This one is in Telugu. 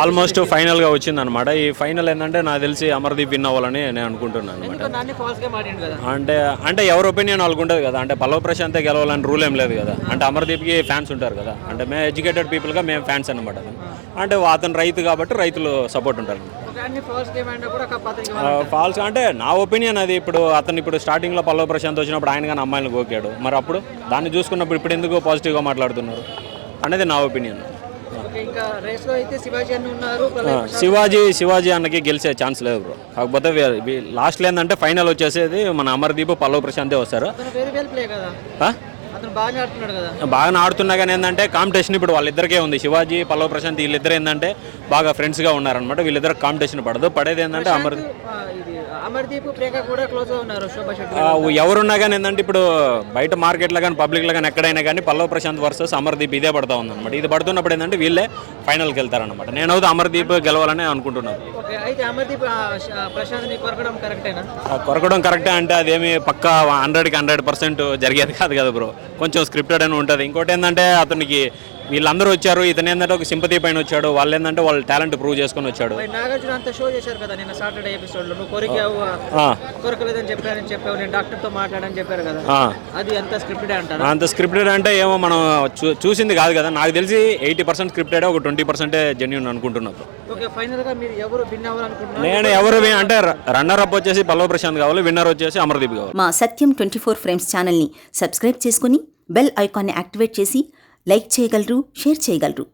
ఆల్మోస్ట్ ఫైనల్గా వచ్చింది అనమాట. ఈ ఫైనల్ ఏంటంటే నాకు తెలిసి అమర్దీప్ విన్ అవ్వాలని నేను అనుకుంటున్నాను అనమాట. అంటే అంటే ఎవరి ఒపీనియన్ వాళ్ళకు ఉంటుంది కదా. అంటే పల్లవ్ ప్రశాంతే గెలవాలని రూల్ ఏం లేదు కదా. అంటే అమర్దీప్కి ఫ్యాన్స్ ఉంటారు కదా. అంటే మేము ఎడ్యుకేటెడ్ పీపుల్గా మేము ఫ్యాన్స్ అనమాట. అంటే అతను రైతు కాబట్టి రైతులు సపోర్ట్ ఉంటారు. ఫాల్స్ అంటే నా ఒపీనియన్ అది. ఇప్పుడు స్టార్టింగ్లో పల్లవ్ ప్రశాంత్ వచ్చినప్పుడు ఆయన కానీ అమ్మాయిలను గోకాడు. మరి అప్పుడు దాన్ని చూసుకున్నప్పుడు ఇప్పుడు ఎందుకు పాజిటివ్గా మాట్లాడుతున్నారు అనేది నా ఒపీనియన్. శివాజీ అన్నకి గెలిచే ఛాన్స్ లేదు బ్రో. కాకపోతే లాస్ట్లో ఏంటంటే ఫైనల్ వచ్చేసేది మన అమర్దీప్ పల్లవ్ ప్రశాంతే వస్తారు. బాగా ఆడుతున్నా కానీ ఏంటంటే కాంపిటీషన్ ఇప్పుడు వాళ్ళిద్దరికే ఉంది. శివాజీ పల్లవ్ ప్రశాంత్ వీళ్ళిద్దరు ఏంటంటే బాగా ఫ్రెండ్స్గా ఉన్నారనమాట. వీళ్ళిద్దరు కాంపిటీషన్ పడేది ఏంటంటే ఎవరున్నా కానీ ఏంటంటే ఇప్పుడు బయట మార్కెట్లో కానీ పబ్లిక్లో కానీ ఎక్కడైనా కానీ పల్లవ్ ప్రశాంత్ వర్సెస్ అమర్దీప్ ఇదే పడతా ఉందన్నమాట. ఇది పడుతున్నప్పుడు ఏంటంటే వీళ్ళే ఫైనల్కి వెళ్తారనమాట. నేనైతే అమర్దీప్ గెలవాలని అనుకుంటున్నాను. కొరకడం కరెక్టే అంటే అదేమి పక్కా 100% జరిగేది కాదు కదా బ్రో. కొంచెం స్క్రిప్టెడ్ అని ఉంటుంది. ఇంకోటి ఏంటంటే అతనికి వీళ్ళందరూ వచ్చారు, ఇతను ఏంటంటే ఒక సింపతి పైన వచ్చాడు. వాళ్ళు ఏంటంటే వాళ్ళ టాలెంట్ ప్రూవ్ చేసుకొని వచ్చాడు. నాగార్జున అంత షో చేశారు కదా నిన్న సాటర్డే ఎపిసోడ్లో. నువ్వు కొరకలేదని చెప్పావు, నేను డాక్టర్తో మాట్లాడని చెప్పారు కదా. అది అంత స్క్రిప్టెడ్ అంటారు. అంత స్క్రిప్టెడ్ అంటే ఏమో మనం చూసింది కాదు కదా. నాకు తెలిసి 80% స్క్రిప్టెడ్, ఒక 20% జెన్యూన్ అనుకుంటున్నాను. నేను ఎవరు అంటే రన్నర్ అప్ వచ్చేసి పల్లవ్ ప్రశాంత్ కావాలి, విన్నర్ వచ్చేసి అమర్దీప్ కావాలి. మా సత్యం 24 ఫ్రేమ్స్ ఛానల్ని సబ్స్క్రైబ్ చేసుకుని బెల్ ఐకాన్ని యాక్టివేట్ చేసి లైక్ చేయగలరు, షేర్ చేయగలరు.